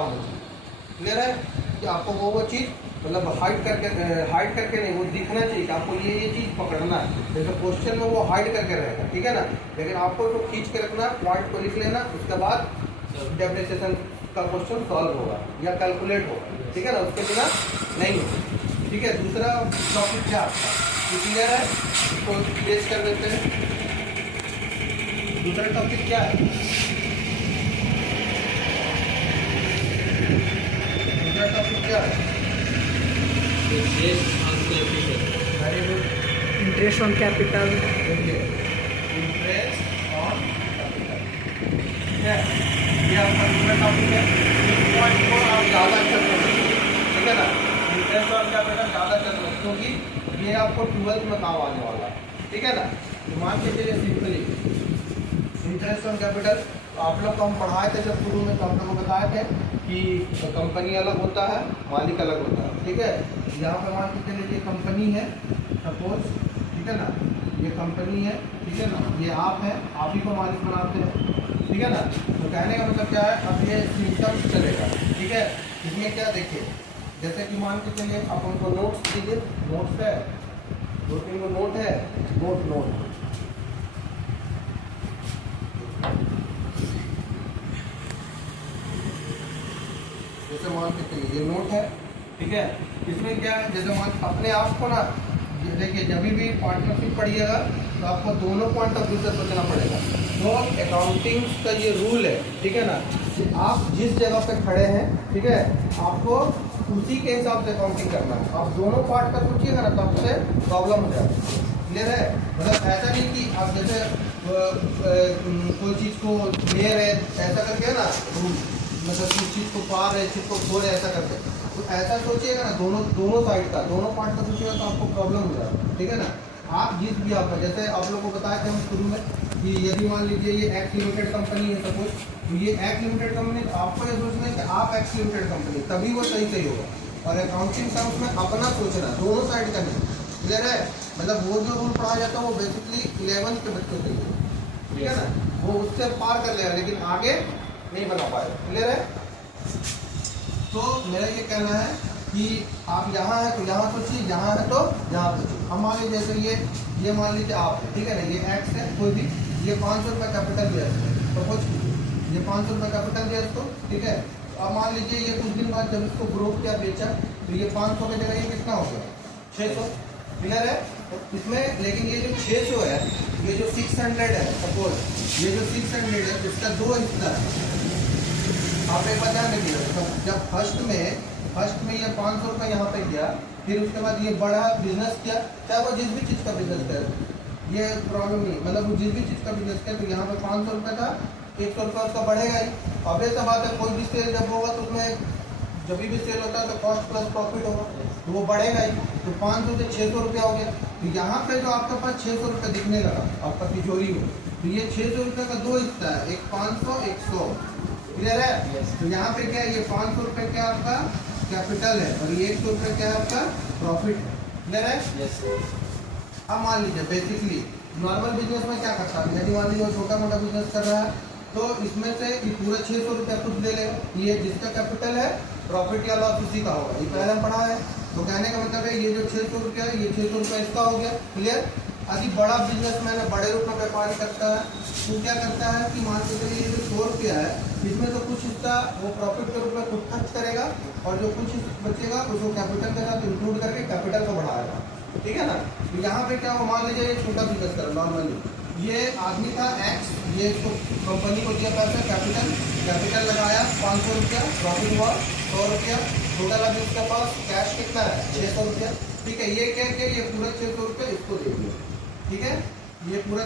काम हो। क्लियर है कि आपको वो चीज़ मतलब हाइड करके नहीं, वो दिखना चाहिए कि आपको ये चीज़ पकड़ना है। जैसे क्वेश्चन में वो हाइड करके रहेगा, ठीक है ना, लेकिन आपको तो खींच के रखना, पॉइंट को लिख लेना, उसके बाद डेफिनेशन का क्वेश्चन सॉल्व होगा या कैलकुलेट होगा, ठीक है ना, उसके बिना नहीं होगा। ठीक है, दूसरा टॉपिक क्या आपका क्लियर है, इसको पेश कर देते हैं। दूसरा टॉपिक क्या है? दूसरा टॉपिक क्या है? Very good, interest on capital. Interest on capital, ठीक है, ये आपका दूसरा टॉपिक है। इस पॉइंट को आप ज़्यादा अच्छा कर सकते हैं, ठीक है ना, इंटरेस्ट ऑन कैपिटल ज़्यादा कर सकते, क्योंकि ये आपको 12th में काम आने वाला है, ठीक है ना। तो मान के चलिए सिंपली इंटरेस्ट ऑन कैपिटल आप लोग को हम पढ़ाए थे जब शुरू में, तो आप लोग को बताए थे कि कंपनी अलग होता है, मालिक अलग होता है, ठीक है। यहाँ पर मान के चलिए ये कंपनी है सपोज, ठीक है ना, ये कंपनी है, ठीक है ना, ये आप है, आप ही को मालिक बनाते हैं, ठीक है ना। तो कहने का मतलब क्या है, अब ये सिस्टम चलेगा, ठीक है। इसमें क्या देखिए, जैसे कि मान के चलिए आप हमको नोट्स दीजिए, नोट्स है, 2-3 नोट है, नोट जैसे मान के चलिए ये नोट है, ठीक है। इसमें क्या है, जैसे मान अपने आप को ना, देखिए जब भी पार्टनरशिप पढ़िएगा तो आपको दोनों पॉइंट ऑफ व्यू से सोचना पड़ेगा। तो अकाउंटिंग का ये रूल है, ठीक है ना, कि आप जिस जगह पे खड़े हैं, ठीक है, आपको उसी के हिसाब से अकाउंटिंग करना है। आप दोनों पार्ट का सोचिएगा ना, तब से प्रॉब्लम हो जाएगी। क्लियर है, मतलब ऐसा नहीं कि आप जैसे कोई चीज़ को ले रहे ऐसा करके ना, मतलब किस चीज़ को पा रहे, चीज़ को खो रहे, ऐसा करके, तो ऐसा सोचिएगा ना, दोनों साइड का, दोनों पार्ट का सोचिएगा तो आपको प्रॉब्लम हो जाएगा, ठीक है ना। आप जिस भी आपका, जैसे आप लोगों को बताया था हम शुरू में कि यदि मान लीजिए ये एक्स लिमिटेड कंपनी है सपोज, तो ये एक्स लिमिटेड कंपनी, तो आपको ये सोचना है कि आप एक्स लिमिटेड कंपनी, तभी वो सही होगा। और अकाउंटिंग टर्म्स में अपना सोचना, दोनों साइड का नहीं। क्लियर है, मतलब वो जो रूल पढ़ाया जाता है वो बेसिकली 11th के बच्चों के लिए, ठीक है ना, वो उससे पार कर लेगा, लेकिन आगे नहीं बना पाएगा। क्लियर है, तो मेरा ये कहना है कि आप यहाँ है तो यहाँ सोचिए, यहाँ है तो यहाँ सोचिए। हम मान लीजिए जैसे ये मान लीजिए आप है, ठीक है ना, ये एक्स है, कोई भी, ये 500 रुपये कैपिटल दिया है, सपोज ये 500 रुपये कैपिटल दिया इसको, ठीक है। अब मान लीजिए ये कुछ दिन बाद जब इसको ग्रो किया, बेचा, तो ये 500 की जगह ये कितना हो गया, 600। क्लियर है, तो इसमें लेकिन ये जो 600 है, ये जो 600 है सपोज, ये जो 600 है इसका 2 हिस्सा है। आप एक बार ध्यान रखिए, जब फर्स्ट में ये 500 रुपये यहाँ पे किया, फिर उसके बाद ये बड़ा बिजनेस किया, चाहे वो जिस भी चीज़ का बिजनेस करे, ये प्रॉब्लम नहीं, मतलब वो जिस भी चीज़ का बिजनेस करे, तो यहाँ पे 500 रुपये था, 100 रुपये उसका बढ़ेगा ही। अब ऐसा बात है, कोई भी सेल जब होगा तो उसमें जब भी सेल होता है तो कॉस्ट प्लस प्रॉफिट होगा, तो वो बढ़ेगा ही। तो 500 से 600 रुपया हो गया, तो यहाँ पे जो आपके पास 600 रुपये दिखने लगा आपका तिजोरी में, तो ये 600 रुपये का 2 हिस्सा है, एक 500, एक 100। क्लियर है, तो यहाँ पे क्या है, ये 500 रुपये क्या आपका कैपिटल है और ये 100 रुपये क्या है आपका प्रॉफिट है। क्लियर है, अब मान लीजिए बेसिकली नॉर्मल बिजनेस में क्या करता है, यदि मान लीजिए छोटा मोटा बिजनेस कर रहा है तो इसमें से ये पूरा 600 रुपया कुछ ले लेगा, ये जिसका कैपिटल है प्रॉफिट या लॉस उसी का होगा, ये पहले हम पढ़ा है। तो कहने का मतलब है ये जो 600 रुपया है, ये 600 रुपया इसका हो गया। क्लियर, अभी बड़ा बिजनेसमैन है, बड़े रूप में व्यापार करता है, तो क्या करता है कि मान के चलिए ये जो 100 रुपया है, इसमें तो कुछ हिस्सा वो प्रॉफिट के रूप में खुद खर्च करेगा और जो कुछ बचेगा उसको कैपिटल के साथ इंक्लूड करके कैपिटल को बढ़ाएगा, ठीक है ना। तो यहाँ पे क्या हो, मान लीजिए ये छोटा बिजनेस करो नॉर्मली, ये आदमी था एक्स, ये इसको कंपनी को दिया पैसा कैपिटल लगाया 500 रुपया, प्रॉफिट हुआ 100 रुपया, टोटल अभी उसके पास कैश कितना है 600 रुपया। ठीक है, ये क्या ये पूरा 600 रुपया इसको दे दिया, ठीक है, ये पूरा